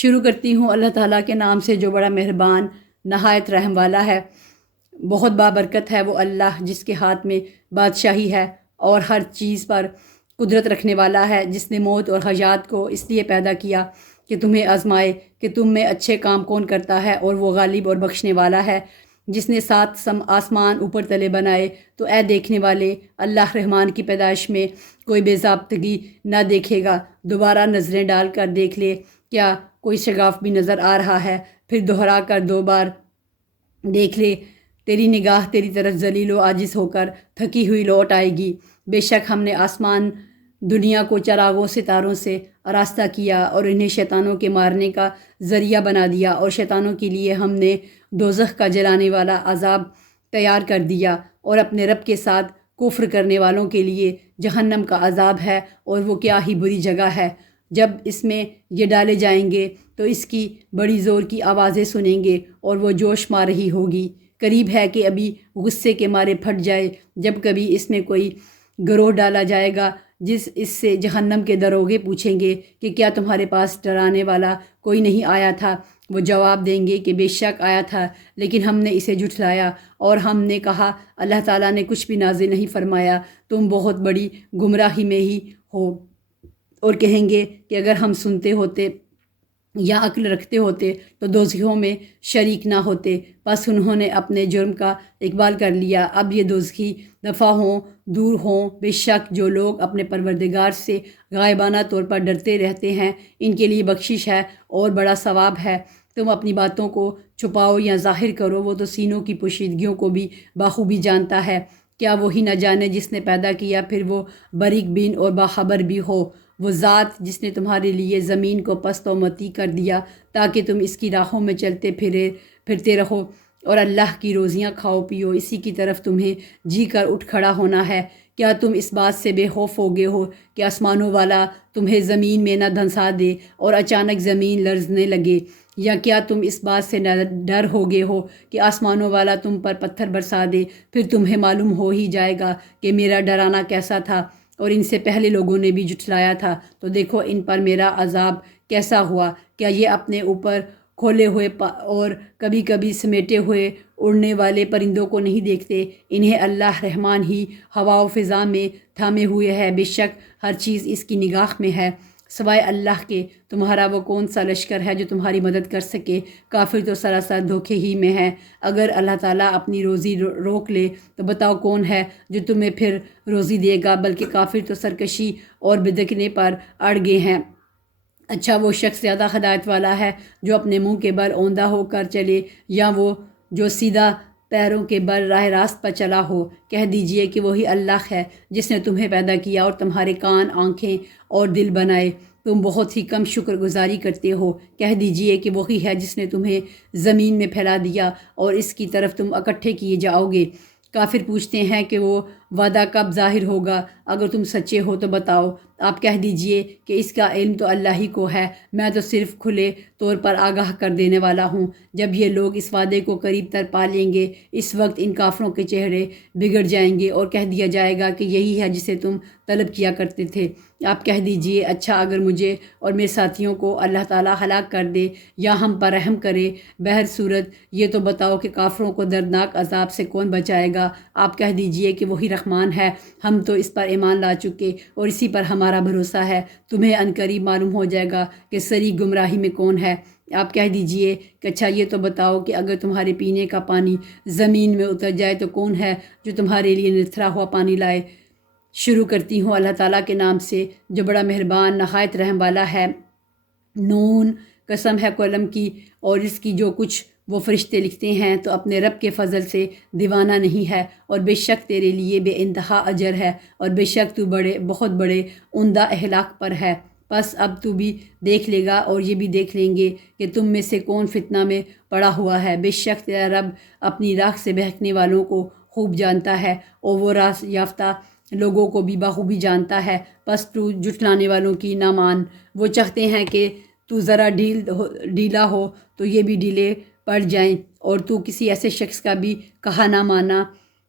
شروع کرتی ہوں اللہ تعالیٰ کے نام سے جو بڑا مہربان نہایت رحم والا ہے۔ بہت بابرکت ہے وہ اللہ جس کے ہاتھ میں بادشاہی ہے اور ہر چیز پر قدرت رکھنے والا ہے، جس نے موت اور حیات کو اس لیے پیدا کیا کہ تمہیں آزمائے کہ تم میں اچھے کام کون کرتا ہے، اور وہ غالب اور بخشنے والا ہے۔ جس نے 7 آسمان اوپر تلے بنائے، تو اے دیکھنے والے، اللہ رحمان کی پیدائش میں کوئی بے ضابطگی نہ دیکھے گا۔ دوبارہ نظریں ڈال کر دیکھ لے، کیا کوئی شگاف بھی نظر آ رہا ہے؟ پھر دہرا کر 2 بار دیکھ لے، تیری نگاہ تیری طرف ذلیل و عاجز ہو کر تھکی ہوئی لوٹ آئے گی۔ بے شک ہم نے آسمان دنیا کو چراغوں ستاروں سے آراستہ کیا اور انہیں شیطانوں کے مارنے کا ذریعہ بنا دیا، اور شیطانوں کے لیے ہم نے دوزخ کا جلانے والا عذاب تیار کر دیا، اور اپنے رب کے ساتھ کفر کرنے والوں کے لیے جہنم کا عذاب ہے، اور وہ کیا ہی بری جگہ ہے۔ جب اس میں یہ ڈالے جائیں گے تو اس کی بڑی زور کی آوازیں سنیں گے، اور وہ جوش مار رہی ہوگی۔ قریب ہے کہ ابھی غصے کے مارے پھٹ جائے، جب کبھی اس میں کوئی گروہ ڈالا جائے گا۔ اس سے جہنم کے دروغے پوچھیں گے کہ کیا تمہارے پاس ڈرانے والا کوئی نہیں آیا تھا؟ وہ جواب دیں گے کہ بے شک آیا تھا، لیکن ہم نے اسے جھٹلایا، اور ہم نے کہا اللہ تعالیٰ نے کچھ بھی نازل نہیں فرمایا، تم بہت بڑی گمراہی میں ہی ہو۔ اور کہیں گے کہ اگر ہم سنتے ہوتے یا عقل رکھتے ہوتے تو دوزخیوں میں شریک نہ ہوتے۔ پس انہوں نے اپنے جرم کا اقبال کر لیا، اب یہ دوزخی دفع ہوں، دور ہوں۔ بے شک جو لوگ اپنے پروردگار سے غائبانہ طور پر ڈرتے رہتے ہیں، ان کے لیے بخشش ہے اور بڑا ثواب ہے۔ تم اپنی باتوں کو چھپاؤ یا ظاہر کرو، وہ تو سینوں کی پوشیدگیوں کو بھی بخوبی جانتا ہے۔ کیا وہی نہ جانے جس نے پیدا کیا، پھر وہ باریک بین اور باخبر بھی ہو؟ وہ ذات جس نے تمہارے لیے زمین کو پست و متی کر دیا تاکہ تم اس کی راہوں میں چلتے پھرتے رہو اور اللہ کی روزیاں کھاؤ پیو، اسی کی طرف تمہیں جی کر اٹھ کھڑا ہونا ہے۔ کیا تم اس بات سے بے خوف ہو گئے ہو کہ آسمانوں والا تمہیں زمین میں نہ دھنسا دے اور اچانک زمین لرزنے لگے؟ یا کیا تم اس بات سے نہ ڈر ہو گئے ہو کہ آسمانوں والا تم پر پتھر برسا دے؟ پھر تمہیں معلوم ہو ہی جائے گا کہ میرا ڈرانا کیسا تھا، اور ان سے پہلے لوگوں نے بھی جھٹلایا تھا، تو دیکھو ان پر میرا عذاب کیسا ہوا۔ کیا یہ اپنے اوپر کھولے ہوئے اور کبھی کبھی سمیٹے ہوئے اڑنے والے پرندوں کو نہیں دیکھتے؟ انہیں اللہ رحمان ہی ہوا و فضا میں تھامے ہوئے ہے، بے شک ہر چیز اس کی نگاہ میں ہے۔ سوائے اللہ کے تمہارا وہ کون سا لشکر ہے جو تمہاری مدد کر سکے؟ کافر تو سراسر دھوکے ہی میں ہے۔ اگر اللہ تعالیٰ اپنی روزی روک لے تو بتاؤ کون ہے جو تمہیں پھر روزی دے گا؟ بلکہ کافر تو سرکشی اور بدکنے پر اڑ گئے ہیں۔ اچھا وہ شخص زیادہ ہدایت والا ہے جو اپنے منہ کے بل اوندھا ہو کر چلے، یا وہ جو سیدھا پیروں کے بل راہ راست پر چلا ہو؟ کہہ دیجئے کہ وہی اللہ ہے جس نے تمہیں پیدا کیا اور تمہارے کان، آنکھیں اور دل بنائے۔ تم بہت ہی کم شکر گزاری کرتے ہو۔ کہہ دیجئے کہ وہی ہے جس نے تمہیں زمین میں پھیلا دیا اور اس کی طرف تم اکٹھے کیے جاؤ گے۔ کافر پوچھتے ہیں کہ وہ وعدہ کب ظاہر ہوگا؟ اگر تم سچے ہو تو بتاؤ۔ آپ کہہ دیجئے کہ اس کا علم تو اللہ ہی کو ہے، میں تو صرف کھلے طور پر آگاہ کر دینے والا ہوں۔ جب یہ لوگ اس وعدے کو قریب تر پا لیں گے، اس وقت ان کافروں کے چہرے بگڑ جائیں گے اور کہہ دیا جائے گا کہ یہی ہے جسے تم طلب کیا کرتے تھے۔ آپ کہہ دیجئے اچھا اگر مجھے اور میرے ساتھیوں کو اللہ تعالیٰ ہلاک کر دے یا ہم پر رحم کرے، بہر صورت یہ تو بتاؤ کہ کافروں کو دردناک عذاب سے کون بچائے گا؟ آپ کہہ دیجئے کہ وہی رحمان ہے، ہم تو اس پر ایمان لا چکے اور اسی پر ہمارا بھروسہ ہے۔ تمہیں عنقریب معلوم ہو جائے گا کہ سری گمراہی میں کون ہے۔ آپ کہہ دیجئے کہ اچھا یہ تو بتاؤ کہ اگر تمہارے پینے کا پانی زمین میں اتر جائے تو کون ہے جو تمہارے لیے نتھرا ہوا پانی لائے؟ شروع کرتی ہوں اللہ تعالیٰ کے نام سے جو بڑا مہربان نہایت رحم والا ہے۔ نون، قسم ہے قلم کی اور اس کی جو کچھ وہ فرشتے لکھتے ہیں، تو اپنے رب کے فضل سے دیوانہ نہیں ہے، اور بے شک تیرے لیے بے انتہا اجر ہے، اور بے شک تو بہت بڑے عمدہ اخلاق پر ہے۔ بس اب تو بھی دیکھ لے گا اور یہ بھی دیکھ لیں گے کہ تم میں سے کون فتنہ میں پڑا ہوا ہے۔ بے شک تیرا رب اپنی راہ سے بہکنے والوں کو خوب جانتا ہے، اور وہ راہ یافتہ لوگوں کو بھی بخوبی جانتا ہے۔ بس تو جھٹلانے والوں کی نہ مان، وہ چاہتے ہیں کہ تو ذرا ڈھیلا ہو تو یہ بھی ڈھیلے پڑ جائیں، اور تو کسی ایسے شخص کا بھی کہا نہ مانا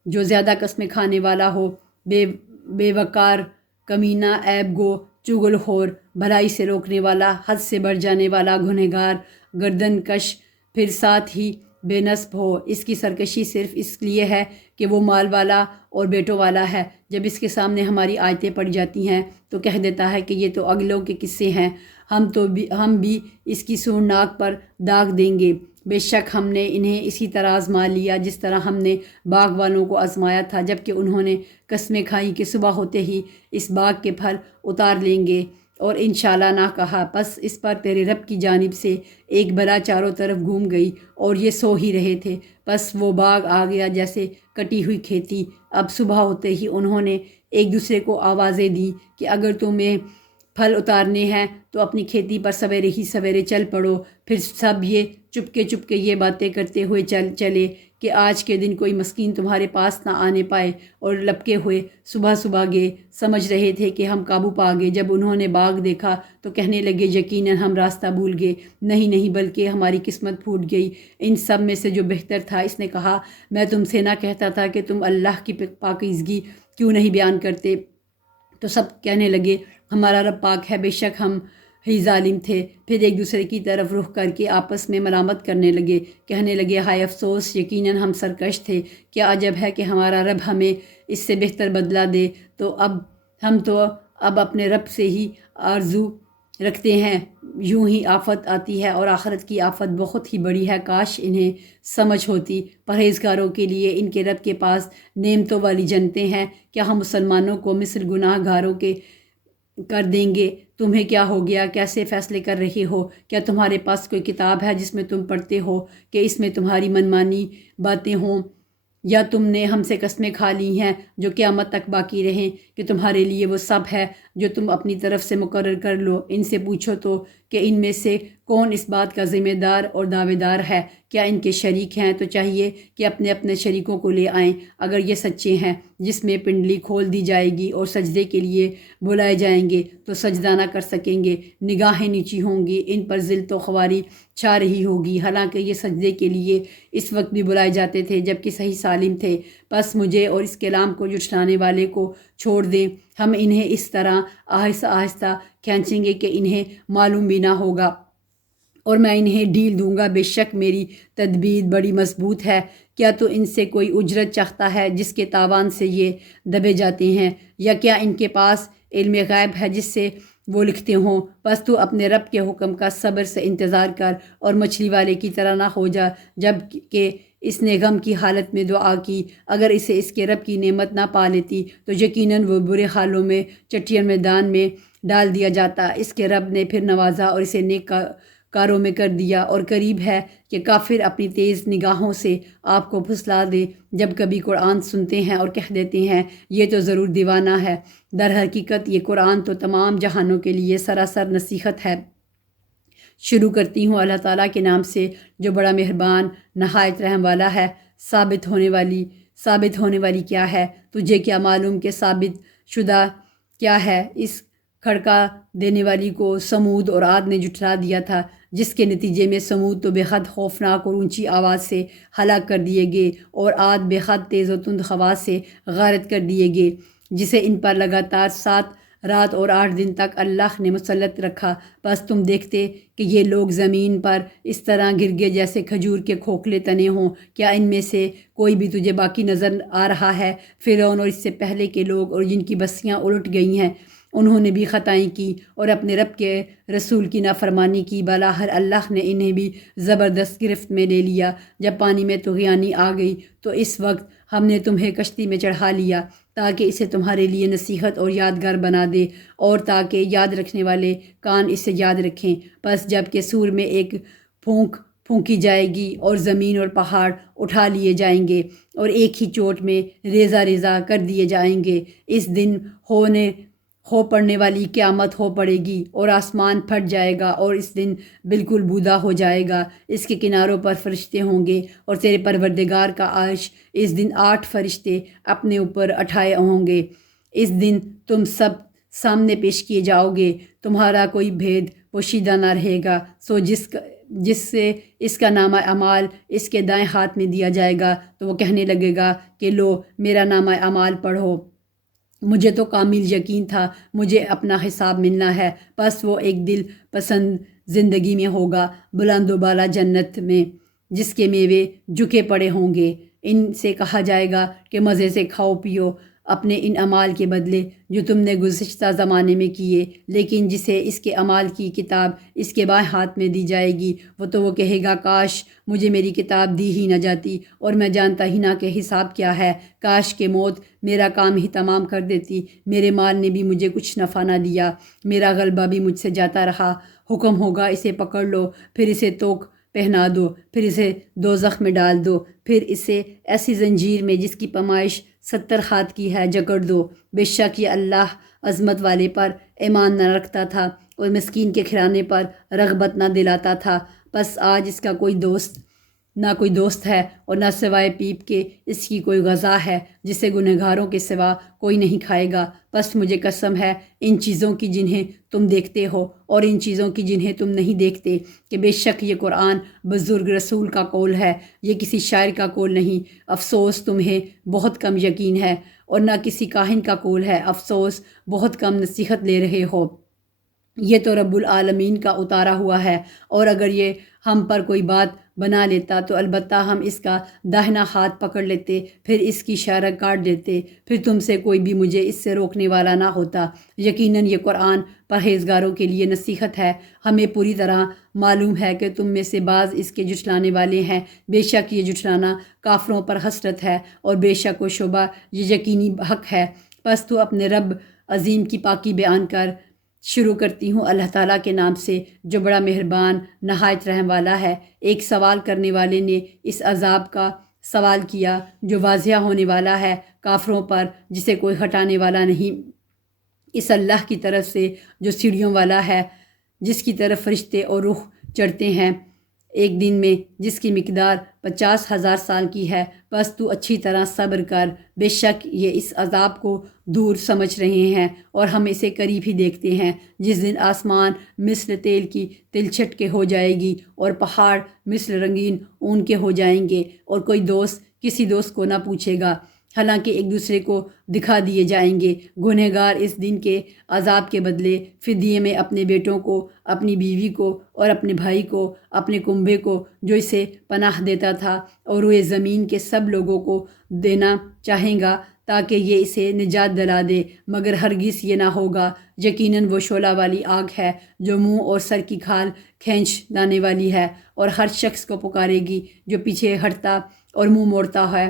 جو زیادہ قسمیں کھانے والا ہو، بے وقار، کمینہ، عیب گو، چغل خور، بھلائی سے روکنے والا، حد سے بڑھ جانے والا، گنہگار، گردن کش، پھر ساتھ ہی بے نسب ہو۔ اس کی سرکشی صرف اس لیے ہے کہ وہ مال والا اور بیٹوں والا ہے۔ جب اس کے سامنے ہماری آیتیں پڑھ جاتی ہیں تو کہہ دیتا ہے کہ یہ تو اگلوں کے قصے ہیں، ہم بھی اس کی سوڑ ناک پر داغ دیں گے۔ بے شک ہم نے انہیں اسی طرح آزما لیا جس طرح ہم نے باغ والوں کو آزمایا تھا، جبکہ انہوں نے قسمیں کھائیں کہ صبح ہوتے ہی اس باغ کے پھل اتار لیں گے، اور انشاءاللہ نہ کہا۔ پس اس پر تیرے رب کی جانب سے ایک بلا چاروں طرف گھوم گئی اور یہ سو ہی رہے تھے، پس وہ باغ آ گیا جیسے کٹی ہوئی کھیتی۔ اب صبح ہوتے ہی انہوں نے ایک دوسرے کو آوازیں دیں کہ اگر تمہیں پھل اتارنے ہیں تو اپنی کھیتی پر سویرے ہی سویرے چل پڑو۔ پھر سب یہ چپکے یہ باتیں کرتے ہوئے چلے کہ آج کے دن کوئی مسکین تمہارے پاس نہ آنے پائے، اور لپکے ہوئے صبح گئے، سمجھ رہے تھے کہ ہم قابو پا گئے۔ جب انہوں نے باغ دیکھا تو کہنے لگے یقیناً ہم راستہ بھول گئے، نہیں بلکہ ہماری قسمت پھوٹ گئی۔ ان سب میں سے جو بہتر تھا اس نے کہا، میں تم سے نہ کہتا تھا کہ تم اللہ کی پاکیزگی کیوں نہیں بیان کرتے؟ تو سب کہنے لگے ہمارا رب پاک ہے، بے شک ہم ہی ظالم تھے۔ پھر ایک دوسرے کی طرف رخ کر کے آپس میں ملامت کرنے لگے، کہنے لگے ہائے افسوس، یقیناً ہم سرکش تھے، کیا عجب ہے کہ ہمارا رب ہمیں اس سے بہتر بدلہ دے۔ ہم تو اب اپنے رب سے ہی آرزو رکھتے ہیں، یوں ہی آفت آتی ہے اور آخرت کی آفت بہت ہی بڑی ہے، کاش انہیں سمجھ ہوتی۔ پرہیزگاروں کے لیے ان کے رب کے پاس نعمتوں والی جنتیں ہیں، کیا ہم مسلمانوں کو مثل گناہ گاروں کے کر دیں گے؟ تمہیں کیا ہو گیا؟ کیسے فیصلے کر رہے ہو؟ کیا تمہارے پاس کوئی کتاب ہے جس میں تم پڑھتے ہو کہ اس میں تمہاری منمانی باتیں ہوں، یا تم نے ہم سے قسمیں کھا لی ہیں جو قیامت تک باقی رہیں کہ تمہارے لیے وہ سب ہے جو تم اپنی طرف سے مقرر کر لو؟ ان سے پوچھو تو کہ ان میں سے کون اس بات کا ذمہ دار اور دعوے دار ہے؟ کیا ان کے شریک ہیں؟ تو چاہیے کہ اپنے اپنے شریکوں کو لے آئیں اگر یہ سچے ہیں۔ جس میں پنڈلی کھول دی جائے گی اور سجدے کے لیے بلائے جائیں گے تو سجدہ نہ کر سکیں گے، نگاہیں نیچی ہوں گی، ان پر ذلت و خواری چھا رہی ہوگی، حالانکہ یہ سجدے کے لیے اس وقت بھی بلائے جاتے تھے جبکہ صحیح سالم تھے۔ بس مجھے اور اس کلام کو جھٹلانے والے کو چھوڑ دیں، ہم انہیں اس طرح آہستہ آہستہ کھینچیں گے کہ انہیں معلوم بھی نہ ہوگا، اور میں انہیں ڈھیل دوں گا، بے شک میری تدبیر بڑی مضبوط ہے۔ کیا تو ان سے کوئی اجرت چاہتا ہے جس کے تاوان سے یہ دبے جاتے ہیں، یا کیا ان کے پاس علم غیب ہے جس سے وہ لکھتے ہوں؟ بس تو اپنے رب کے حکم کا صبر سے انتظار کر اور مچھلی والے کی طرح نہ ہو جا جب کہ اس نے غم کی حالت میں دعا کی، اگر اسے اس کے رب کی نعمت نہ پا لیتی تو یقیناً وہ برے حالوں میں چٹین میدان میں ڈال دیا جاتا۔ اس کے رب نے پھر نوازا اور اسے نیک کاروں میں کر دیا، اور قریب ہے کہ کافر اپنی تیز نگاہوں سے آپ کو پھسلا دے جب کبھی قرآن سنتے ہیں اور کہہ دیتے ہیں یہ تو ضرور دیوانہ ہے۔ در حقیقت یہ قرآن تو تمام جہانوں کے لیے سراسر نصیحت ہے۔ شروع کرتی ہوں اللہ تعالیٰ کے نام سے جو بڑا مہربان نہایت رحم والا ہے۔ ثابت ہونے والی کیا ہے؟ تجھے کیا معلوم کہ ثابت شدہ کیا ہے؟ اس کھڑکا دینے والی کو سمود اور عاد نے جھٹلا دیا تھا، جس کے نتیجے میں سمود تو بے حد خوفناک اور اونچی آواز سے ہلاک کر دیے گئے، اور عاد بے حد تیز و تند ہوا سے غارت کر دیے گئے، جسے ان پر لگاتار 7 رات اور 8 دن تک اللہ نے مسلط رکھا۔ بس تم دیکھتے کہ یہ لوگ زمین پر اس طرح گر گئے جیسے کھجور کے کھوکھلے تنے ہوں۔ کیا ان میں سے کوئی بھی تجھے باقی نظر آ رہا ہے؟ فرعون اور اس سے پہلے کے لوگ اور جن کی بستیاں الٹ گئی ہیں، انہوں نے بھی خطائیں کی اور اپنے رب کے رسول کی نافرمانی کی، بلاخر اللہ نے انہیں بھی زبردست گرفت میں لے لیا۔ جب پانی میں طغیانی آ گئی تو اس وقت ہم نے تمہیں کشتی میں چڑھا لیا تاکہ اسے تمہارے لیے نصیحت اور یادگار بنا دے، اور تاکہ یاد رکھنے والے کان اسے یاد رکھیں۔ بس جب کہ سور میں ایک پھونک پھونکی جائے گی اور زمین اور پہاڑ اٹھا لیے جائیں گے اور ایک ہی چوٹ میں ریزہ ریزہ کر دیے جائیں گے، اس دن ہو پڑنے والی قیامت ہو پڑے گی اور آسمان پھٹ جائے گا اور اس دن بالکل بودا ہو جائے گا۔ اس کے کناروں پر فرشتے ہوں گے اور تیرے پروردگار کا عرش اس دن 8 فرشتے اپنے اوپر اٹھائے ہوں گے۔ اس دن تم سب سامنے پیش کیے جاؤ گے، تمہارا کوئی بھید پوشیدہ نہ رہے گا۔ سو جس سے اس کا نامہ اعمال اس کے دائیں ہاتھ میں دیا جائے گا تو وہ کہنے لگے گا کہ لو میرا نامہ اعمال پڑھو، مجھے تو کامل یقین تھا مجھے اپنا حساب ملنا ہے، بس وہ ایک دل پسند زندگی میں ہوگا، بلند و بالا جنت میں، جس کے میوے جھکے پڑے ہوں گے۔ ان سے کہا جائے گا کہ مزے سے کھاؤ پیو اپنے ان اعمال کے بدلے جو تم نے گزشتہ زمانے میں کیے، لیکن جسے اس کے اعمال کی کتاب اس کے بائیں ہاتھ میں دی جائے گی وہ کہے گا کاش مجھے میری کتاب دی ہی نہ جاتی اور میں جانتا ہی نہ کہ حساب کیا ہے، کاش کہ موت میرا کام ہی تمام کر دیتی، میرے مال نے بھی مجھے کچھ نفع نہ دیا، میرا غلبہ بھی مجھ سے جاتا رہا، حکم ہوگا اسے پکڑ لو، پھر اسے توق پہنا دو، پھر اسے دوزخ میں ڈال دو، پھر اسے ایسی زنجیر میں جس کی پیمائش 70 ہاتھ کی ہے جکڑ دو۔ بے شک یہ اللہ عظمت والے پر ایمان نہ رکھتا تھا اور مسکین کے کھلانے پر رغبت نہ دلاتا تھا، بس آج اس کا کوئی دوست ہے اور نہ سوائے پیپ کے اس کی کوئی غذا ہے جسے گنہگاروں کے سوا کوئی نہیں کھائے گا۔ بس مجھے قسم ہے ان چیزوں کی جنہیں تم دیکھتے ہو اور ان چیزوں کی جنہیں تم نہیں دیکھتے کہ بے شک یہ قرآن بزرگ رسول کا قول ہے، یہ کسی شاعر کا قول نہیں، افسوس تمہیں بہت کم یقین ہے، اور نہ کسی کاہن کا قول ہے، افسوس بہت کم نصیحت لے رہے ہو۔ یہ تو رب العالمین کا اتارا ہوا ہے، اور اگر یہ ہم پر کوئی بات بنا لیتا تو البتہ ہم اس کا داہنا ہاتھ پکڑ لیتے، پھر اس کی شارہ کاٹ دیتے، پھر تم سے کوئی بھی مجھے اس سے روکنے والا نہ ہوتا۔ یقیناً یہ قرآن پرہیزگاروں کے لیے نصیحت ہے۔ ہمیں پوری طرح معلوم ہے کہ تم میں سے بعض اس کے جھٹلانے والے ہیں، بے شک یہ جھٹلانا کافروں پر حسرت ہے اور بے شک و شبہ یہ یقینی حق ہے۔ پس تو اپنے رب عظیم کی پاکی بیان کر۔ شروع کرتی ہوں اللہ تعالیٰ کے نام سے جو بڑا مہربان نہایت رحم والا ہے۔ ایک سوال کرنے والے نے اس عذاب کا سوال کیا جو واضح ہونے والا ہے کافروں پر جسے کوئی ہٹانے والا نہیں، اس اللہ کی طرف سے جو سیڑھیوں والا ہے، جس کی طرف فرشتے اور روح چڑھتے ہیں ایک دن میں، جس کی مقدار 50,000 سال کی ہے۔ بس تو اچھی طرح صبر کر، بے شک یہ اس عذاب کو دور سمجھ رہے ہیں اور ہم اسے قریب ہی دیکھتے ہیں، جس دن آسمان مثل تیل کی تلچھٹ کے ہو جائے گی اور پہاڑ مثل رنگین اون کے ہو جائیں گے، اور کوئی دوست کسی دوست کو نہ پوچھے گا، حالانکہ ایک دوسرے کو دکھا دیے جائیں گے۔ گنہگار اس دن کے عذاب کے بدلے فدیے میں اپنے بیٹوں کو، اپنی بیوی کو اور اپنے بھائی کو، اپنے کنبے کو جو اسے پناہ دیتا تھا اور روئے زمین کے سب لوگوں کو دینا چاہیں گا تاکہ یہ اسے نجات دلا دے، مگر ہرگز یہ نہ ہوگا۔ یقیناً وہ شعلہ والی آگ ہے جو منہ اور سر کی کھال کھینچ لانے والی ہے، اور ہر شخص کو پکارے گی جو پیچھے ہٹتا اور منہ موڑتا ہے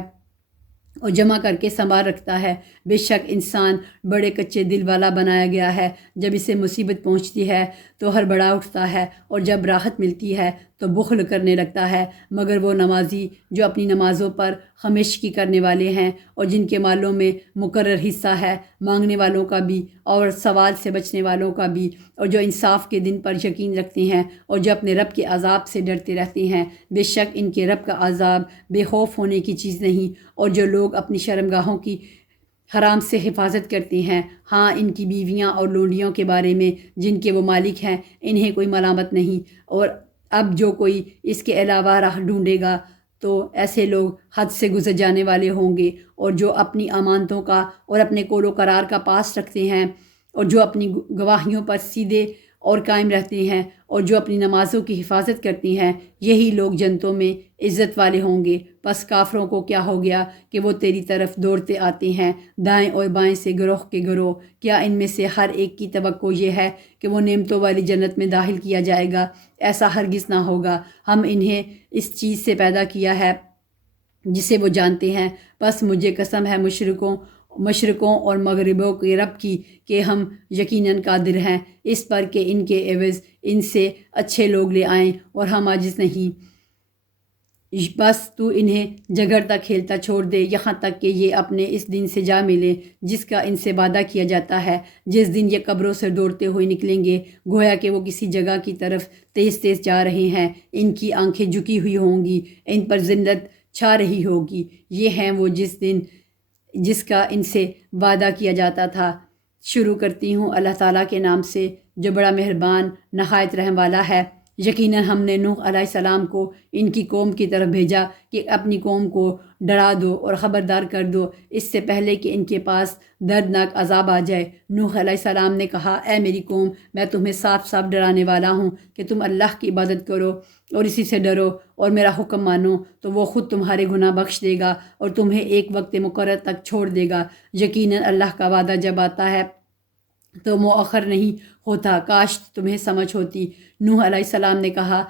اور جمع کر کے سنبھال رکھتا ہے۔ بے شک انسان بڑے کچے دل والا بنایا گیا ہے، جب اسے مصیبت پہنچتی ہے تو ہڑبڑا اٹھتا ہے اور جب راحت ملتی ہے تو بخل کرنے لگتا ہے، مگر وہ نمازی جو اپنی نمازوں پر ہمیشگی کرنے والے ہیں اور جن کے مالوں میں مقرر حصہ ہے، مانگنے والوں کا بھی اور سوال سے بچنے والوں کا بھی، اور جو انصاف کے دن پر یقین رکھتے ہیں اور جو اپنے رب کے عذاب سے ڈرتے رہتے ہیں، بے شک ان کے رب کا عذاب بے خوف ہونے کی چیز نہیں۔ اور جو لوگ اپنی شرمگاہوں کی حرام سے حفاظت کرتے ہیں، ہاں ان کی بیویاں اور لونڈیوں کے بارے میں جن کے وہ مالک ہیں، انہیں کوئی ملامت نہیں، اور اب جو کوئی اس کے علاوہ راہ ڈھونڈے گا تو ایسے لوگ حد سے گزر جانے والے ہوں گے، اور جو اپنی امانتوں کا اور اپنے قول و قرار کا پاس رکھتے ہیں اور جو اپنی گواہیوں پر سیدھے اور قائم رہتے ہیں اور جو اپنی نمازوں کی حفاظت کرتی ہیں، یہی لوگ جنتوں میں عزت والے ہوں گے۔ پس کافروں کو کیا ہو گیا کہ وہ تیری طرف دوڑتے آتے ہیں دائیں اور بائیں سے گروہ کے گروہ، کیا ان میں سے ہر ایک کی توقع یہ ہے کہ وہ نعمتوں والی جنت میں داخل کیا جائے گا؟ ایسا ہرگز نہ ہوگا۔ ہم انہیں اس چیز سے پیدا کیا ہے جسے وہ جانتے ہیں، بس مجھے قسم ہے مشرقوں اور مغربوں کے رب کی کہ ہم یقیناً قادر ہیں اس پر کہ ان کے عوض ان سے اچھے لوگ لے آئیں، اور ہم عاجز نہیں۔ بس تو انہیں جگڑتا کھیلتا چھوڑ دے یہاں تک کہ یہ اپنے اس دن سے جا ملے جس کا ان سے وعدہ کیا جاتا ہے، جس دن یہ قبروں سے دوڑتے ہوئے نکلیں گے گویا کہ وہ کسی جگہ کی طرف تیز تیز جا رہے ہیں، ان کی آنکھیں جھکی ہوئی ہوں گی، ان پر ذلت چھا رہی ہوگی۔ یہ ہیں وہ جس کا ان سے وعدہ کیا جاتا تھا۔ شروع کرتی ہوں اللہ تعالیٰ کے نام سے جو بڑا مہربان نہایت رحم والا ہے۔ یقیناً ہم نے نوح علیہ السلام کو ان کی قوم کی طرف بھیجا کہ اپنی قوم کو ڈرا دو اور خبردار کر دو اس سے پہلے کہ ان کے پاس دردناک عذاب آ جائے۔ نوح علیہ السلام نے کہا، اے میری قوم، میں تمہیں صاف صاف ڈرانے والا ہوں کہ تم اللہ کی عبادت کرو اور اسی سے ڈرو اور میرا حکم مانو، تو وہ خود تمہارے گناہ بخش دے گا اور تمہیں ایک وقت مقرر تک چھوڑ دے گا۔ یقیناً اللہ کا وعدہ جب آتا ہے تو مؤخر نہیں ہوتا، کاش تمہیں سمجھ ہوتی۔ نوح علیہ السلام نے کہا،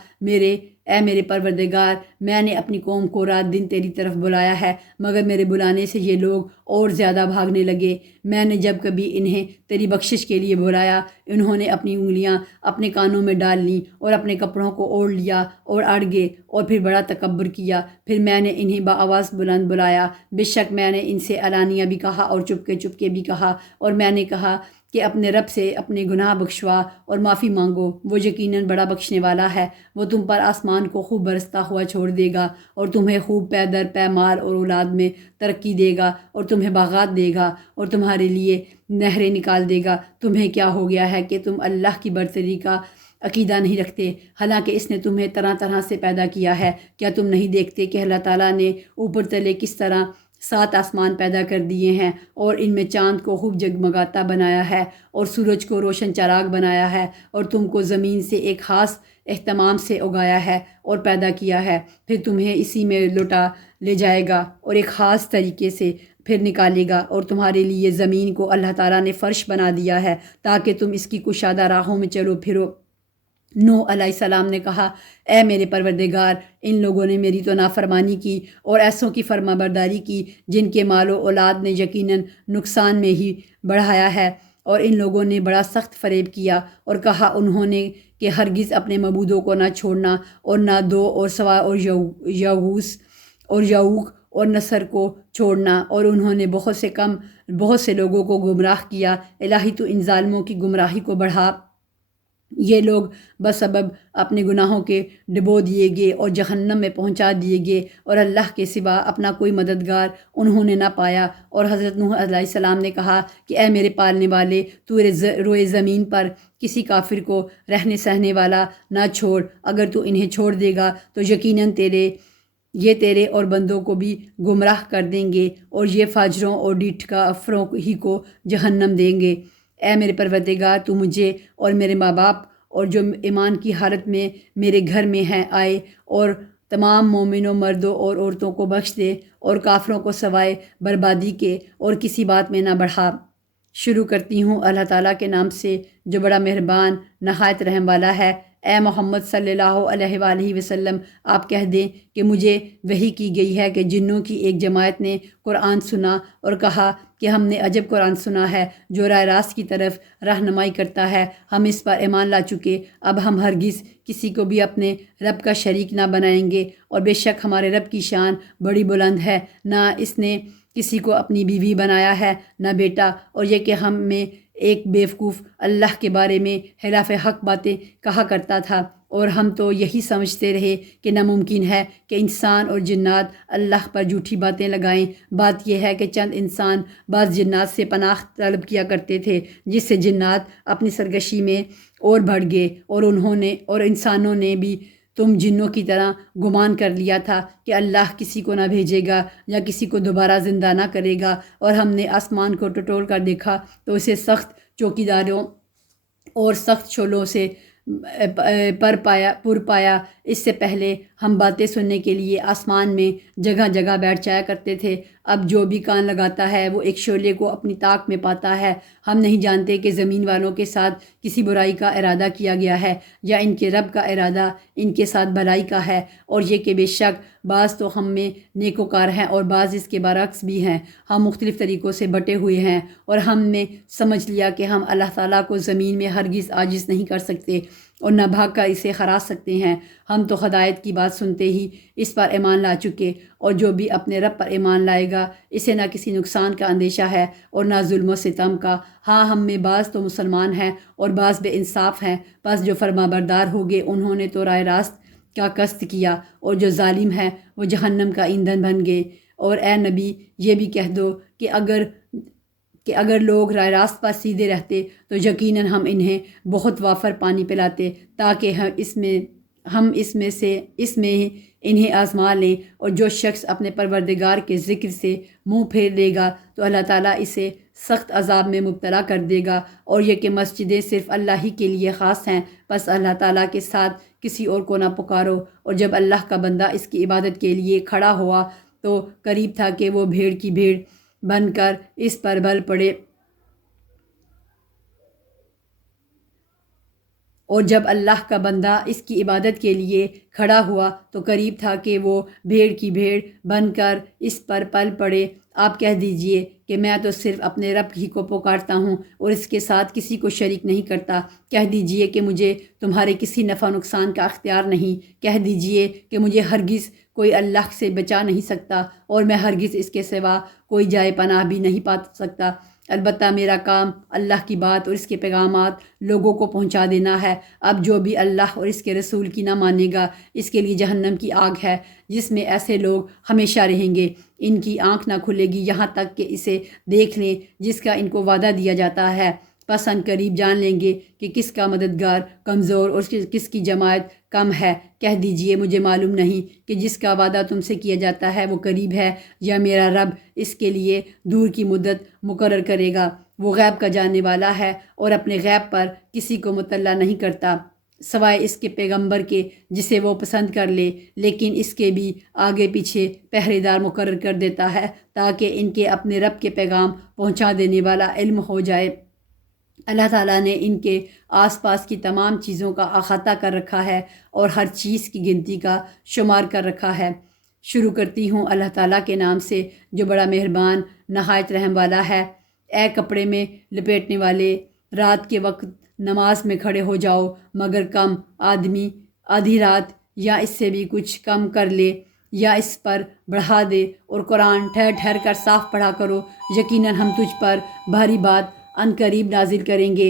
اے میرے پروردگار، میں نے اپنی قوم کو رات دن تیری طرف بلایا ہے، مگر میرے بلانے سے یہ لوگ اور زیادہ بھاگنے لگے۔ میں نے جب کبھی انہیں تیری بخشش کے لیے بلایا، انہوں نے اپنی انگلیاں اپنے کانوں میں ڈال لیں اور اپنے کپڑوں کو اوڑھ لیا اور اڑ گئے اور پھر بڑا تکبر کیا۔ پھر میں نے انہیں بآواز بلند بلایا، بے شک میں نے ان سے علانیہ بھی کہا اور چپ کے بھی کہا، اور میں نے کہا کہ اپنے رب سے اپنے گناہ بخشوا اور معافی مانگو، وہ یقیناً بڑا بخشنے والا ہے۔ وہ تم پر آسمان کو خوب برستا ہوا چھوڑ دے گا اور تمہیں خوب پے در پے مال اور اولاد میں ترقی دے گا اور تمہیں باغات دے گا اور تمہارے لیے نہریں نکال دے گا۔ تمہیں کیا ہو گیا ہے کہ تم اللہ کی برتری کا عقیدہ نہیں رکھتے، حالانکہ اس نے تمہیں طرح طرح سے پیدا کیا ہے؟ کیا تم نہیں دیکھتے کہ اللہ تعالیٰ نے اوپر تلے کس طرح 7 آسمان پیدا کر دیے ہیں اور ان میں چاند کو خوب جگمگاتا بنایا ہے اور سورج کو روشن چراغ بنایا ہے، اور تم کو زمین سے ایک خاص اہتمام سے اگایا ہے اور پیدا کیا ہے، پھر تمہیں اسی میں لوٹا لے جائے گا اور ایک خاص طریقے سے پھر نکالے گا، اور تمہارے لیے زمین کو اللہ تعالیٰ نے فرش بنا دیا ہے تاکہ تم اس کی کشادہ راہوں میں چلو پھرو۔ نوح علیہ السلام نے کہا، اے میرے پروردگار، ان لوگوں نے میری تو نافرمانی کی اور ایسوں کی فرما برداری کی جن کے مال و اولاد نے یقیناً نقصان میں ہی بڑھایا ہے، اور ان لوگوں نے بڑا سخت فریب کیا اور کہا انہوں نے کہ ہرگز اپنے معبودوں کو نہ چھوڑنا اور نہ دو اور سوا اور یغوث اور یعوق اور نصر کو چھوڑنا، اور انہوں نے بہت سے لوگوں کو گمراہ کیا۔ الہی تو ان ظالموں کی گمراہی کو بڑھا۔ یہ لوگ بسبب اپنے گناہوں کے ڈبو دیے گئے اور جہنم میں پہنچا دیے گئے، اور اللہ کے سوا اپنا کوئی مددگار انہوں نے نہ پایا۔ اور حضرت نوح علیہ السلام نے کہا کہ اے میرے پالنے والے، تو روئے زمین پر کسی کافر کو رہنے سہنے والا نہ چھوڑ، اگر تو انہیں چھوڑ دے گا تو یقیناً یہ تیرے اور بندوں کو بھی گمراہ کر دیں گے، اور یہ فاجروں اور ڈیٹھ کافروں ہی کو جہنم دیں گے۔ اے میرے پروردگار، تو مجھے اور میرے ماں باپ اور جو ایمان کی حالت میں میرے گھر میں ہیں آئے اور تمام مومنوں مردوں اور عورتوں کو بخش دے، اور کافروں کو سوائے بربادی کے اور کسی بات میں نہ بڑھا۔ شروع کرتی ہوں اللہ تعالیٰ کے نام سے جو بڑا مہربان نہایت رحم والا ہے۔ اے محمد صلی اللہ علیہ وآلہ وسلم، آپ کہہ دیں کہ مجھے وحی کی گئی ہے کہ جنوں کی ایک جماعت نے قرآن سنا اور کہا کہ ہم نے عجب قرآن سنا ہے جو راہ راست کی طرف رہنمائی کرتا ہے، ہم اس پر ایمان لا چکے، اب ہم ہرگز کسی کو بھی اپنے رب کا شریک نہ بنائیں گے، اور بے شک ہمارے رب کی شان بڑی بلند ہے، نہ اس نے کسی کو اپنی بیوی بنایا ہے نہ بیٹا، اور یہ کہ ہم میں ایک بیوقوف اللہ کے بارے میں خلاف حق باتیں کہا کرتا تھا، اور ہم تو یہی سمجھتے رہے کہ ناممکن ہے کہ انسان اور جنات اللہ پر جھوٹی باتیں لگائیں۔ بات یہ ہے کہ چند انسان بعض جنات سے پناہ طلب کیا کرتے تھے، جس سے جنات اپنی سرکشی میں اور بڑھ گئے، اور انسانوں نے بھی تم جنوں کی طرح گمان کر لیا تھا کہ اللہ کسی کو نہ بھیجے گا یا کسی کو دوبارہ زندہ نہ کرے گا، اور ہم نے آسمان کو ٹٹول کر دیکھا تو اسے سخت چوکیداروں اور سخت شعلوں سے پر پایا۔ اس سے پہلے ہم باتیں سننے کے لیے آسمان میں جگہ جگہ بیٹھ جایا کرتے تھے، اب جو بھی کان لگاتا ہے وہ ایک شعلے کو اپنی طاق میں پاتا ہے۔ ہم نہیں جانتے کہ زمین والوں کے ساتھ کسی برائی کا ارادہ کیا گیا ہے یا ان کے رب کا ارادہ ان کے ساتھ بھلائی کا ہے، اور یہ کہ بے شک بعض تو ہم میں نیکوکار ہیں اور بعض اس کے برعکس بھی ہیں۔ ہم مختلف طریقوں سے بٹے ہوئے ہیں، اور ہم نے سمجھ لیا کہ ہم اللہ تعالیٰ کو زمین میں ہرگز عاجز نہیں کر سکتے اور نہ بھاگ کر اسے خراش سکتے ہیں۔ ہم تو ہدایت کی بات سنتے ہی اس پر ایمان لا چکے، اور جو بھی اپنے رب پر ایمان لائے گا اسے نہ کسی نقصان کا اندیشہ ہے اور نہ ظلم و ستم کا۔ ہاں، ہم میں بعض تو مسلمان ہیں اور بعض بے انصاف ہیں، بس جو فرما بردار ہوگے انہوں نے تو راہ راست کا قصد کیا، اور جو ظالم ہے وہ جہنم کا ایندھن بن گئے۔ اور اے نبی، یہ بھی کہہ دو کہ اگر لوگ راہ راست پر سیدھے رہتے تو یقیناً ہم انہیں بہت وافر پانی پلاتے تاکہ ہم اس میں ہم اس میں انہیں آزما لیں، اور جو شخص اپنے پروردگار کے ذکر سے منہ پھیر لے گا تو اللہ تعالیٰ اسے سخت عذاب میں مبتلا کر دے گا۔ اور یہ کہ مسجدیں صرف اللہ ہی کے لیے خاص ہیں، بس اللہ تعالیٰ کے ساتھ کسی اور کو نہ پکارو۔ اور جب اللہ کا بندہ اس کی عبادت کے لیے کھڑا ہوا تو قریب تھا کہ وہ بھیڑ کی بھیڑ بن کر اس پر بل پڑے، اور جب اللہ کا بندہ اس کی عبادت کے لیے کھڑا ہوا تو قریب تھا کہ وہ بھیڑ کی بھیڑ بن کر اس پر پل پڑے۔ آپ کہہ دیجئے کہ میں تو صرف اپنے رب ہی کو پکارتا ہوں اور اس کے ساتھ کسی کو شریک نہیں کرتا۔ کہہ دیجئے کہ مجھے تمہارے کسی نفع نقصان کا اختیار نہیں۔ کہہ دیجئے کہ مجھے ہرگز کوئی اللہ سے بچا نہیں سکتا، اور میں ہرگز اس کے سوا کوئی جائے پناہ بھی نہیں پا سکتا۔ البتہ میرا کام اللہ کی بات اور اس کے پیغامات لوگوں کو پہنچا دینا ہے۔ اب جو بھی اللہ اور اس کے رسول کی نہ مانے گا، اس کے لیے جہنم کی آگ ہے، جس میں ایسے لوگ ہمیشہ رہیں گے۔ ان کی آنکھ نہ کھلے گی یہاں تک کہ اسے دیکھ لیں جس کا ان کو وعدہ دیا جاتا ہے۔ پس ان قریب جان لیں گے کہ کس کا مددگار کمزور اور کس کی جماعت کم ہے۔ کہہ دیجئے مجھے معلوم نہیں کہ جس کا وعدہ تم سے کیا جاتا ہے وہ قریب ہے یا میرا رب اس کے لیے دور کی مدت مقرر کرے گا۔ وہ غیب کا جاننے والا ہے اور اپنے غیب پر کسی کو مطلع نہیں کرتا سوائے اس کے پیغمبر کے جسے وہ پسند کر لے، لیکن اس کے بھی آگے پیچھے پہرے دار مقرر کر دیتا ہے تاکہ ان کے اپنے رب کے پیغام پہنچا دینے والا علم ہو جائے۔ اللہ تعالیٰ نے ان کے آس پاس کی تمام چیزوں کا احاطہ کر رکھا ہے اور ہر چیز کی گنتی کا شمار کر رکھا ہے۔ شروع کرتی ہوں اللہ تعالیٰ کے نام سے جو بڑا مہربان نہایت رحم والا ہے۔ اے کپڑے میں لپیٹنے والے، رات کے وقت نماز میں کھڑے ہو جاؤ، مگر کم آدمی آدھی رات یا اس سے بھی کچھ کم کر لے یا اس پر بڑھا دے، اور قرآن ٹھہر ٹھہر کر صاف پڑھا کرو، یقیناً ہم تجھ پر بھاری بات عن قریب نازل کریں گے۔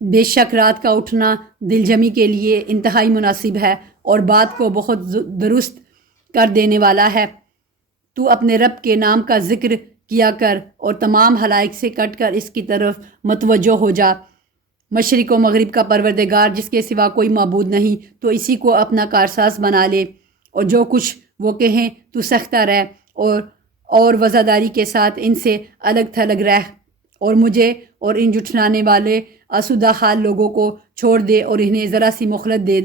بے شک رات کا اٹھنا دل جمی کے لیے انتہائی مناسب ہے اور بات کو بہت درست کر دینے والا ہے۔ تو اپنے رب کے نام کا ذکر کیا کر اور تمام خلائق سے کٹ کر اس کی طرف متوجہ ہو جا۔ مشرق و مغرب کا پروردگار جس کے سوا کوئی معبود نہیں، تو اسی کو اپنا کارساز بنا لے، اور جو کچھ وہ کہیں تو سختہ رہ اور وزاداری کے ساتھ ان سے الگ تھلگ رہ، اور مجھے اور ان جھٹلانے والے آسودہ حال لوگوں کو چھوڑ دے اور انہیں ذرا سی مہلت دے۔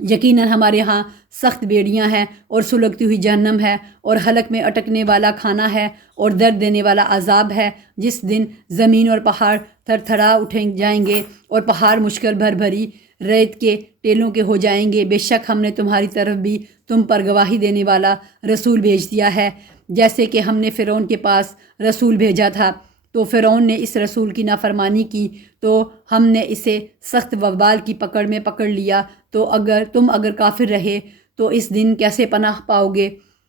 یقیناً ہمارے ہاں سخت بیڑیاں ہیں اور سلگتی ہوئی جہنم ہے، اور حلق میں اٹکنے والا کھانا ہے اور درد دینے والا عذاب ہے، جس دن زمین اور پہاڑ تھر تھرا اٹھیں جائیں گے اور پہاڑ مشکل بھری ریت کے ٹیلوں کے ہو جائیں گے۔ بے شک ہم نے تمہاری طرف بھی تم پر گواہی دینے والا رسول بھیج دیا ہے، جیسے کہ ہم نے فرعون کے پاس رسول بھیجا تھا، تو فرعون نے اس رسول کی نافرمانی کی تو ہم نے اسے سخت وبال کی پکڑ میں پکڑ لیا۔ تو تم اگر کافر رہے تو اس دن کیسے پناہ پاؤ گے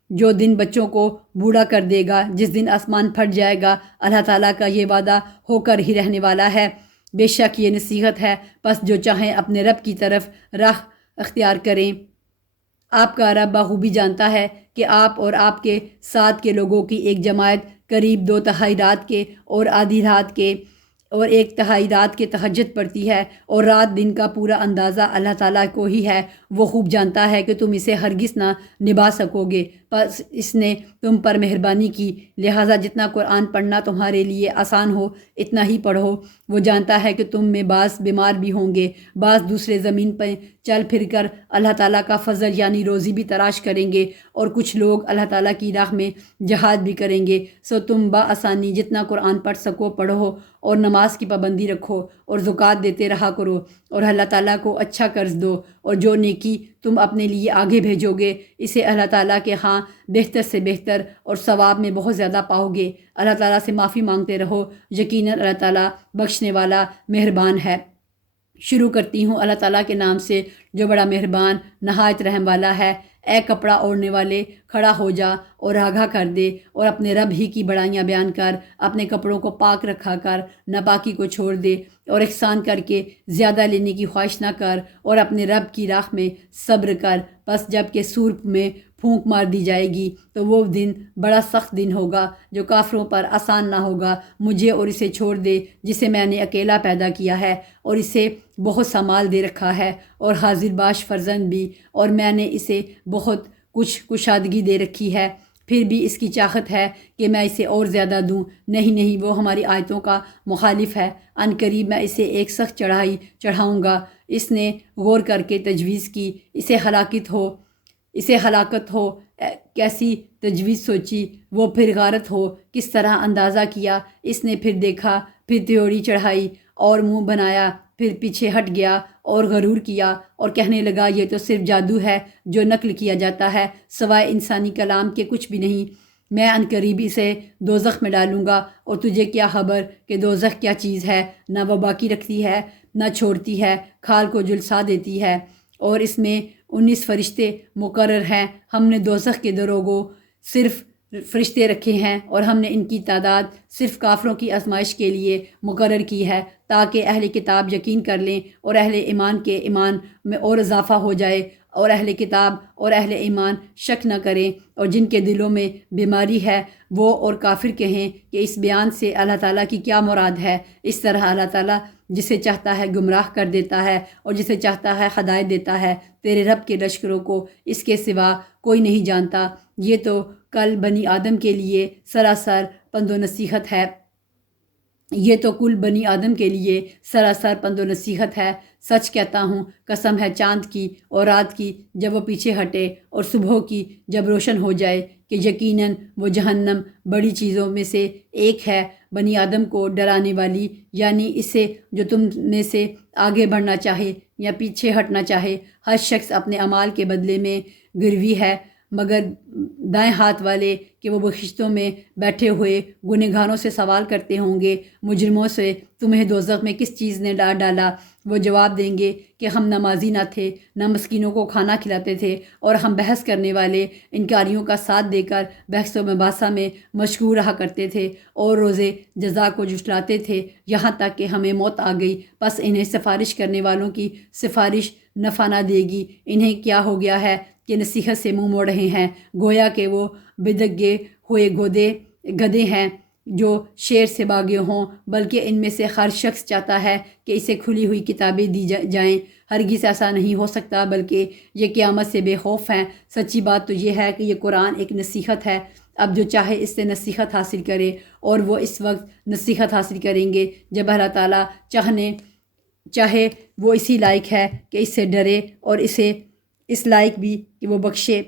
جو دن بچوں کو بوڑھا کر دے گا، جس دن آسمان پھٹ جائے گا۔ اللہ تعالیٰ کا یہ وعدہ ہو کر ہی رہنے والا ہے۔ بے شک یہ نصیحت ہے، پس جو چاہیں اپنے رب کی طرف راہ اختیار کریں۔ آپ کا رب بخوبی جانتا ہے کہ آپ اور آپ کے ساتھ کے لوگوں کی ایک جماعت قریب 2/3 رات کے اور آدھی رات کے اور 1/3 رات کے تہجد پڑتی ہے، اور رات دن کا پورا اندازہ اللہ تعالیٰ کو ہی ہے۔ وہ خوب جانتا ہے کہ تم اسے ہرگز نہ نبھا سکو گے، پس اس نے تم پر مہربانی کی، لہٰذا جتنا قرآن پڑھنا تمہارے لیے آسان ہو اتنا ہی پڑھو۔ وہ جانتا ہے کہ تم میں بعض بیمار بھی ہوں گے، بعض دوسرے زمین پہ چل پھر کر اللہ تعالیٰ کا فضل یعنی روزی بھی تلاش کریں گے، اور کچھ لوگ اللہ تعالیٰ کی راہ میں جہاد بھی کریں گے۔ سو تم بآسانی جتنا قرآن پڑھ سکو پڑھو، اور نماز کی پابندی رکھو، اور زکوٰۃ دیتے رہا کرو، اور اللہ تعالیٰ کو اچھا قرض دو، اور جو نیکی تم اپنے لیے آگے بھیجو گے اسے اللہ تعالیٰ کے ہاں بہتر سے بہتر اور ثواب میں بہت زیادہ پاؤ گے۔ اللہ تعالیٰ سے معافی مانگتے رہو، یقیناً اللہ تعالیٰ بخشنے والا مہربان ہے۔ شروع کرتی ہوں اللہ تعالیٰ کے نام سے جو بڑا مہربان نہایت رحم والا ہے۔ اے کپڑا اوڑھنے والے، کھڑا ہو جا اور آگاہ کر دے، اور اپنے رب ہی کی بڑائیاں بیان کر، اپنے کپڑوں کو پاک رکھا کر، ناپاکی کو چھوڑ دے، اور احسان کر کے زیادہ لینے کی خواہش نہ کر، اور اپنے رب کی راہ میں صبر کر۔ پس جب کہ سور میں پھونک مار دی جائے گی تو وہ دن بڑا سخت دن ہوگا جو کافروں پر آسان نہ ہوگا۔ مجھے اور اسے چھوڑ دے جسے میں نے اکیلا پیدا کیا ہے، اور اسے بہت سا مال دے رکھا ہے، اور حاضر باش فرزند بھی، اور میں نے اسے بہت کچھ کشادگی دے رکھی ہے، پھر بھی اس کی چاہت ہے کہ میں اسے اور زیادہ دوں۔ نہیں نہیں، وہ ہماری آیتوں کا مخالف ہے، عن قریب میں اسے ایک سخت چڑھائی چڑھاؤں گا۔ اس نے غور کر کے تجویز کی، اسے ہلاکت ہو، کیسی تجویز سوچی، وہ پھر غارت ہو، کس طرح اندازہ کیا۔ اس نے پھر دیکھا، پھر تیوری چڑھائی اور منہ بنایا، پھر پیچھے ہٹ گیا اور غرور کیا، اور کہنے لگا یہ تو صرف جادو ہے جو نقل کیا جاتا ہے، سوائے انسانی کلام کے کچھ بھی نہیں۔ میں عن قریب اسے دوزخ میں ڈالوں گا، اور تجھے کیا خبر کہ دوزخ کیا چیز ہے؟ نہ وہ باقی رکھتی ہے نہ چھوڑتی ہے، کھال کو جھلسا دیتی ہے، اور اس میں 19 فرشتے مقرر ہیں۔ ہم نے دوزخ کے دروگوں صرف فرشتے رکھے ہیں، اور ہم نے ان کی تعداد صرف کافروں کی آزمائش کے لیے مقرر کی ہے، تاکہ اہل کتاب یقین کر لیں اور اہل ایمان کے ایمان میں اور اضافہ ہو جائے، اور اہل کتاب اور اہل ایمان شک نہ کریں، اور جن کے دلوں میں بیماری ہے وہ اور کافر کہیں کہ اس بیان سے اللہ تعالیٰ کی کیا مراد ہے۔ اس طرح اللہ تعالیٰ جسے چاہتا ہے گمراہ کر دیتا ہے، اور جسے چاہتا ہے ہدایت دیتا ہے۔ تیرے رب کے لشکروں کو اس کے سوا کوئی نہیں جانتا۔ یہ تو کل بنی آدم کے لیے سراسر پند و نصیحت ہے، یہ تو کل بنی آدم کے لیے سراسر پند و نصیحت ہے۔ سچ کہتا ہوں، قسم ہے چاند کی اور رات کی جب وہ پیچھے ہٹے، اور صبح کی جب روشن ہو جائے، کہ یقیناً وہ جہنم بڑی چیزوں میں سے ایک ہے، بنی آدم کو ڈرانے والی، یعنی اسے جو تم میں سے آگے بڑھنا چاہے یا پیچھے ہٹنا چاہے۔ ہر شخص اپنے اعمال کے بدلے میں گروی ہے، مگر دائیں ہاتھ والے کہ وہ بخشتوں میں بیٹھے ہوئے گنہگاروں سے سوال کرتے ہوں گے، مجرموں سے، تمہیں دوزخ میں کس چیز نے ڈالا؟ وہ جواب دیں گے کہ ہم نمازی نہ تھے، نہ مسکینوں کو کھانا کھلاتے تھے، اور ہم بحث کرنے والے انکاریوں کا ساتھ دے کر بحث و مباحثہ میں مشغول رہا کرتے تھے، اور روزے جزا کو جھٹلاتے تھے، یہاں تک کہ ہمیں موت آ گئی۔ پس انہیں سفارش کرنے والوں کی سفارش نفع نہ دے گی۔ انہیں کیا ہو گیا ہے کہ نصیحت سے منہ موڑ رہے ہیں، گویا کہ وہ بدگے ہوئے گدھے ہیں جو شیر سے بھاگے ہوں، بلکہ ان میں سے ہر شخص چاہتا ہے کہ اسے کھلی ہوئی کتابیں دی جائیں۔ ہرگز ایسا نہیں ہو سکتا، بلکہ یہ قیامت سے بے خوف ہیں۔ سچی بات تو یہ ہے کہ یہ قرآن ایک نصیحت ہے۔ اب جو چاہے اس سے نصیحت حاصل کرے، اور وہ اس وقت نصیحت حاصل کریں گے جب اللہ تعالیٰ چاہے وہ اسی لائق ہے کہ اس سے ڈرے، اور اسے اس لائق بھی کہ وہ بخشے۔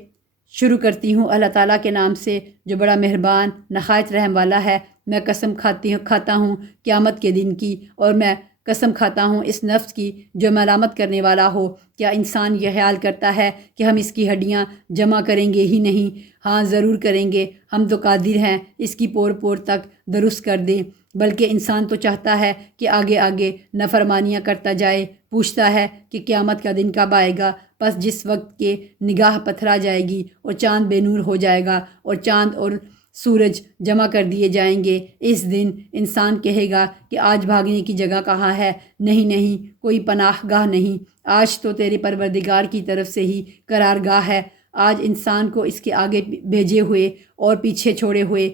شروع کرتی ہوں اللہ تعالیٰ کے نام سے جو بڑا مہربان نہایت رحم والا ہے۔ میں قسم کھاتا ہوں قیامت کے دن کی، اور میں قسم کھاتا ہوں اس نفس کی جو ملامت کرنے والا ہو۔ کیا انسان یہ خیال کرتا ہے کہ ہم اس کی ہڈیاں جمع کریں گے ہی نہیں؟ ہاں ضرور کریں گے، ہم تو قادر ہیں اس کی پور پور تک درست کر دیں۔ بلکہ انسان تو چاہتا ہے کہ آگے آگے نافرمانیاں کرتا جائے، پوچھتا ہے کہ قیامت کا دن کب آئے گا۔ پس جس وقت کے نگاہ پتھرا جائے گی اور چاند بے نور ہو جائے گا، اور چاند اور سورج جمع کر دیے جائیں گے، اس دن انسان کہے گا کہ آج بھاگنے کی جگہ کہاں ہے؟ نہیں نہیں، کوئی پناہ گاہ نہیں، آج تو تیرے پروردگار کی طرف سے ہی قرار گاہ ہے۔ آج انسان کو اس کے آگے بھیجے ہوئے اور پیچھے چھوڑے ہوئے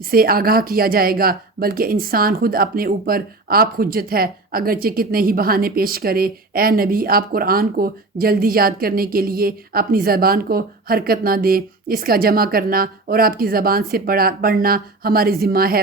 سے آگاہ کیا جائے گا، بلکہ انسان خود اپنے اوپر آپ حجت ہے، اگرچہ کتنے ہی بہانے پیش کرے۔ اے نبی، آپ قرآن کو جلدی یاد کرنے کے لیے اپنی زبان کو حرکت نہ دیں، اس کا جمع کرنا اور آپ کی زبان سے پڑھنا ہمارے ذمہ ہے۔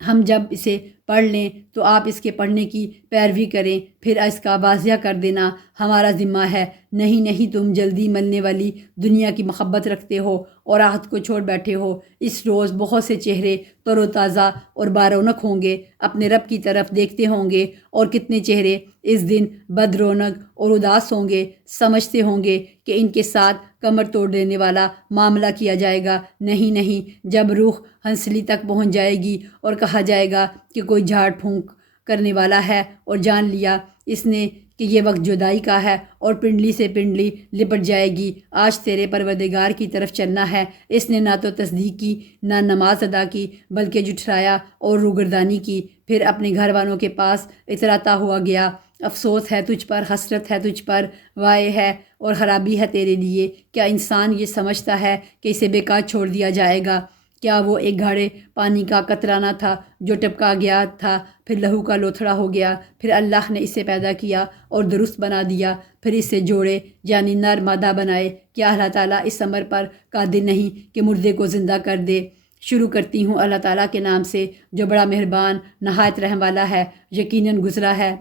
ہم جب اسے پڑھ لیں تو آپ اس کے پڑھنے کی پیروی کریں، پھر اس کا واضح کر دینا ہمارا ذمہ ہے۔ نہیں نہیں، تم جلدی ملنے والی دنیا کی محبت رکھتے ہو اور راحت کو چھوڑ بیٹھے ہو۔ اس روز بہت سے چہرے تر و تازہ اور بارونق ہوں گے، اپنے رب کی طرف دیکھتے ہوں گے، اور کتنے چہرے اس دن بد رونق اور اداس ہوں گے، سمجھتے ہوں گے کہ ان کے ساتھ کمر توڑ دینے والا معاملہ کیا جائے گا۔ نہیں نہیں، جب روح ہنسلی تک پہنچ جائے گی اور کہا جائے گا کہ کوئی جھاڑ پھونک کرنے والا ہے، اور جان لیا اس نے کہ یہ وقت جدائی کا ہے اور پنڈلی سے پنڈلی لپٹ جائے گی۔ آج تیرے پروردگار کی طرف چلنا ہے۔ اس نے نہ تو تصدیق کی، نہ نماز ادا کی، بلکہ جھٹلایا اور روگردانی کی۔ پھر اپنے گھر والوں کے پاس اتراتا ہوا گیا۔ افسوس ہے تجھ پر، حسرت ہے تجھ پر، وائے ہے اور خرابی ہے تیرے لیے۔ کیا انسان یہ سمجھتا ہے کہ اسے بیکار چھوڑ دیا جائے گا؟ کیا وہ ایک گھاڑے پانی کا قطرہ نہ تھا جو ٹپکا گیا تھا، پھر لہو کا لوتھڑا ہو گیا؟ پھر اللہ نے اسے پیدا کیا اور درست بنا دیا، پھر اسے جوڑے یعنی نر مادہ بنائے۔ کیا اللہ تعالیٰ اس امر پر قادر نہیں کہ مردے کو زندہ کر دے؟ شروع کرتی ہوں اللہ تعالیٰ کے نام سے جو بڑا مہربان نہایت رحم والا ہے۔ یقیناً گزرا ہے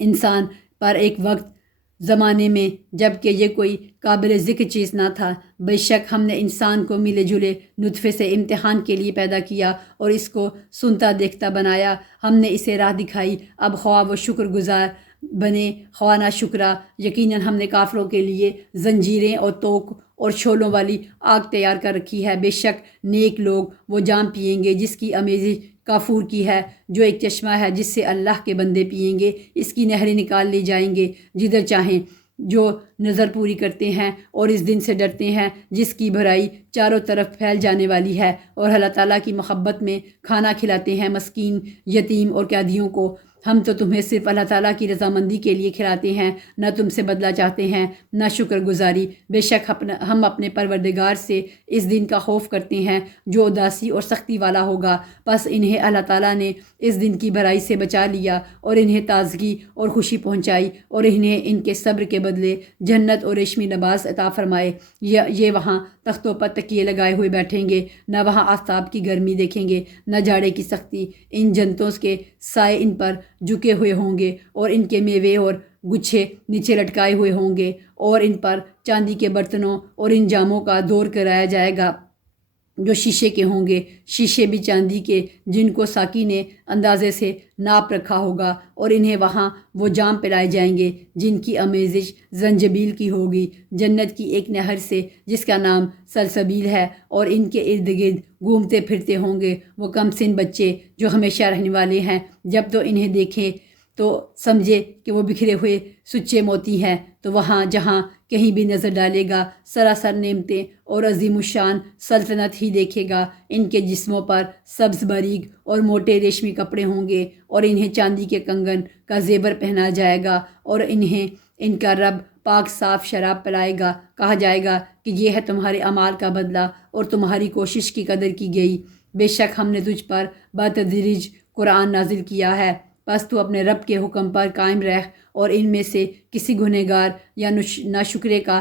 انسان پر ایک وقت زمانے میں جب کہ یہ کوئی قابل ذکر چیز نہ تھا۔ بے شک ہم نے انسان کو ملے جلے نطفے سے امتحان کے لیے پیدا کیا اور اس کو سنتا دیکھتا بنایا۔ ہم نے اسے راہ دکھائی، اب خواہ وہ شکر گزار بنے خواہ نا شکرا۔ یقیناً ہم نے کافروں کے لیے زنجیریں اور توق اور شعلوں والی آگ تیار کر رکھی ہے۔ بے شک نیک لوگ وہ جام پئیں گے جس کی امیزش کافور کی ہے، جو ایک چشمہ ہے جس سے اللہ کے بندے پئیں گے، اس کی نہریں نکال لی جائیں گے جدھر چاہیں۔ جو نظر پوری کرتے ہیں اور اس دن سے ڈرتے ہیں جس کی بھرائی چاروں طرف پھیل جانے والی ہے، اور اللہ تعالیٰ کی محبت میں کھانا کھلاتے ہیں مسکین، یتیم اور قیدیوں کو۔ ہم تو تمہیں صرف اللہ تعالیٰ کی رضامندی کے لیے کھلاتے ہیں، نہ تم سے بدلہ چاہتے ہیں، نہ شکر گزاری۔ بے شک ہم اپنے پروردگار سے اس دن کا خوف کرتے ہیں جو اداسی اور سختی والا ہوگا۔ پس انہیں اللہ تعالیٰ نے اس دن کی برائی سے بچا لیا اور انہیں تازگی اور خوشی پہنچائی، اور انہیں ان کے صبر کے بدلے جنت اور ریشمی لباس عطا فرمائے۔ یہ وہاں تختوں پر تکیے لگائے ہوئے بیٹھیں گے، نہ وہاں آفتاب کی گرمی دیکھیں گے، نہ جاڑے کی سختی۔ ان جنتوں کے سائے ان پر جھکے ہوئے ہوں گے اور ان کے میوے اور گچھے نیچے لٹکائے ہوئے ہوں گے، اور ان پر چاندی کے برتنوں اور ان جاموں کا دور کرایا جائے گا جو شیشے کے ہوں گے، شیشے بھی چاندی کے جن کو ساقی نے اندازے سے ناپ رکھا ہوگا، اور انہیں وہاں وہ جام پلائے جائیں گے جن کی آمیزش زنجبیل کی ہوگی، جنت کی ایک نہر سے جس کا نام سلسبیل ہے، اور ان کے ارد گرد گھومتے پھرتے ہوں گے وہ کم سن بچے جو ہمیشہ رہنے والے ہیں۔ جب تو انہیں دیکھیں تو سمجھے کہ وہ بکھرے ہوئے سچے موتی ہیں، تو وہاں جہاں کہیں بھی نظر ڈالے گا سراسر نعمتیں اور عظیم الشان سلطنت ہی دیکھے گا۔ ان کے جسموں پر سبز باریک اور موٹے ریشمی کپڑے ہوں گے، اور انہیں چاندی کے کنگن کا زیور پہنا جائے گا، اور انہیں ان کا رب پاک صاف شراب پلائے گا۔ کہا جائے گا کہ یہ ہے تمہارے اعمال کا بدلہ اور تمہاری کوشش کی قدر کی گئی۔ بے شک ہم نے تجھ پر بتدریج قرآن نازل کیا ہے، پس تو اپنے رب کے حکم پر قائم رہ اور ان میں سے کسی گنہگار یا ناشکرے کا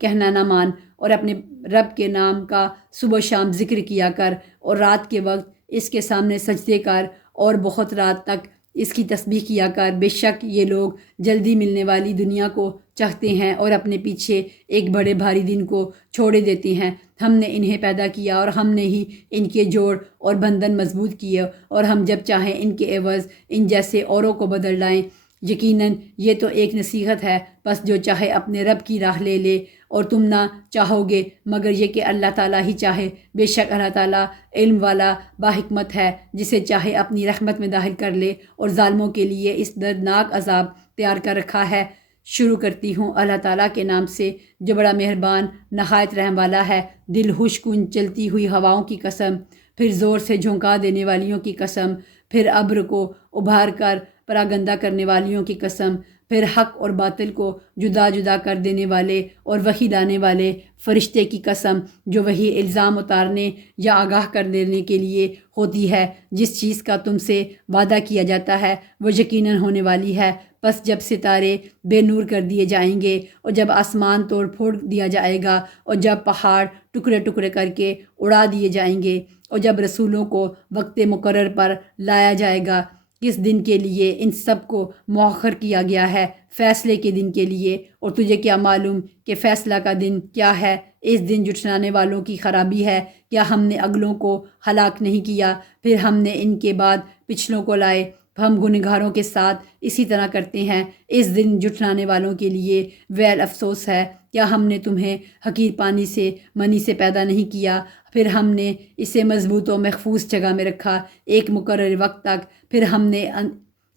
کہنا نہ مان، اور اپنے رب کے نام کا صبح و شام ذکر کیا کر، اور رات کے وقت اس کے سامنے سجدے کر، اور بہت رات تک اس کی تسبیح کیا کر۔ بے شک یہ لوگ جلدی ملنے والی دنیا کو چاہتے ہیں اور اپنے پیچھے ایک بڑے بھاری دن کو چھوڑے دیتے ہیں۔ ہم نے انہیں پیدا کیا اور ہم نے ہی ان کے جوڑ اور بندھن مضبوط کیے، اور ہم جب چاہیں ان کے عوض ان جیسے اوروں کو بدل لائیں۔ یقیناً یہ تو ایک نصیحت ہے، بس جو چاہے اپنے رب کی راہ لے لے، اور تم نہ چاہو گے مگر یہ کہ اللہ تعالیٰ ہی چاہے۔ بے شک اللہ تعالیٰ علم والا باحکمت ہے، جسے چاہے اپنی رحمت میں داخل کر لے، اور ظالموں کے لیے اس دردناک عذاب تیار کر رکھا ہے۔ شروع کرتی ہوں اللہ تعالیٰ کے نام سے جو بڑا مہربان نہایت رحم والا ہے۔ دل ہوش کن چلتی ہوئی ہواؤں کی قسم، پھر زور سے جھونکا دینے والیوں کی قسم، پھر ابر کو ابھار کر پراگندہ کرنے والیوں کی قسم، پھر حق اور باطل کو جدا جدا کر دینے والے اور وحی لانے والے فرشتے کی قسم، جو وہی الزام اتارنے یا آگاہ کر دینے کے لیے ہوتی ہے۔ جس چیز کا تم سے وعدہ کیا جاتا ہے وہ یقیناً ہونے والی ہے۔ پس جب ستارے بے نور کر دیے جائیں گے، اور جب آسمان توڑ پھوڑ دیا جائے گا، اور جب پہاڑ ٹکڑے ٹکڑے کر کے اڑا دیے جائیں گے، اور جب رسولوں کو وقت مقرر پر لایا جائے گا، کس دن کے لیے ان سب کو مؤخر کیا گیا ہے؟ فیصلے کے دن کے لیے۔ اور تجھے کیا معلوم کہ فیصلہ کا دن کیا ہے؟ اس دن جھٹلانے والوں کی خرابی ہے۔ کیا ہم نے اگلوں کو ہلاک نہیں کیا، پھر ہم نے ان کے بعد پچھلوں کو لائے؟ ہم گنہگاروں کے ساتھ اسی طرح کرتے ہیں۔ اس دن جھٹلانے والوں کے لیے ویل افسوس ہے۔ کیا ہم نے تمہیں حقیر پانی سے منی سے پیدا نہیں کیا، پھر ہم نے اسے مضبوط و محفوظ جگہ میں رکھا ایک مقرر وقت تک، پھر ہم نے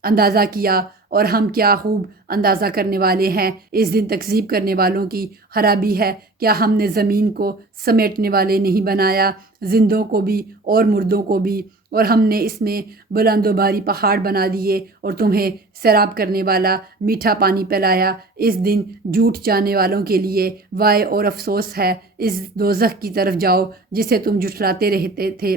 اندازہ کیا اور ہم کیا خوب اندازہ کرنے والے ہیں۔ اس دن تکذیب کرنے والوں کی خرابی ہے۔ کیا ہم نے زمین کو سمیٹنے والے نہیں بنایا، زندوں کو بھی اور مردوں کو بھی، اور ہم نے اس میں بلند و بھاری پہاڑ بنا دیے اور تمہیں سیراب کرنے والا میٹھا پانی پلایا۔ اس دن جھوٹ جاننے والوں کے لیے وائے اور افسوس ہے۔ اس دوزخ کی طرف جاؤ جسے تم جھٹلاتے رہتے تھے،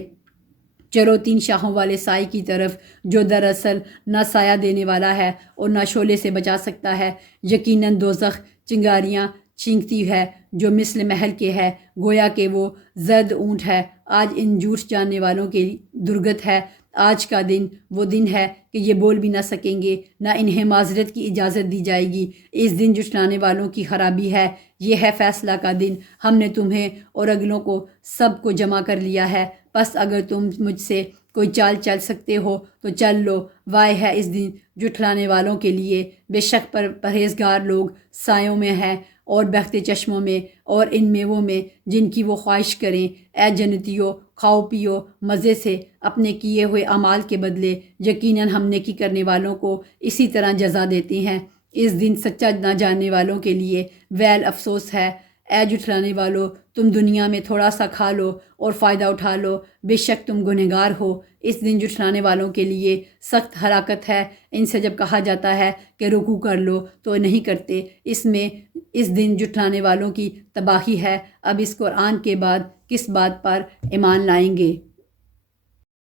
چلو 3 شاخوں والے سائے کی طرف، جو دراصل نہ سایہ دینے والا ہے اور نہ شعلے سے بچا سکتا ہے۔ یقیناً دوزخ چنگاریاں چھینکتی ہے جو مثل محل کے ہے، گویا کہ وہ زرد اونٹ ہے۔ آج ان جھوٹ جاننے والوں کے درگت ہے۔ آج کا دن وہ دن ہے کہ یہ بول بھی نہ سکیں گے، نہ انہیں معذرت کی اجازت دی جائے گی۔ اس دن جھٹلانے والوں کی خرابی ہے۔ یہ ہے فیصلہ کا دن۔ ہم نے تمہیں اور اگلوں کو سب کو جمع کر لیا ہے، بس اگر تم مجھ سے کوئی چال چل سکتے ہو تو چل لو۔ وائے ہے اس دن جھٹلانے والوں کے لیے۔ بے شک پرہیزگار لوگ سایوں میں ہیں اور بہتے چشموں میں اور ان میووں میں جن کی وہ خواہش کریں۔ اے جنتیوں، کھاؤ پیو مزے سے اپنے کیے ہوئے اعمال کے بدلے، یقیناً ہم نیکی کرنے والوں کو اسی طرح جزا دیتے ہیں۔ اس دن سچا نہ جاننے والوں کے لیے ویل افسوس ہے۔ اے جھٹلانے والو، تم دنیا میں تھوڑا سا کھا لو اور فائدہ اٹھا لو، بے شک تم گنہگار ہو۔ اس دن جھٹلانے والوں کے لیے سخت ہلاکت ہے۔ ان سے جب کہا جاتا ہے کہ رکوع کر لو تو نہیں کرتے۔ اس دن جھٹلانے والوں کی تباہی ہے۔ اب اس قرآن کے بعد کس بات پر ایمان لائیں گے؟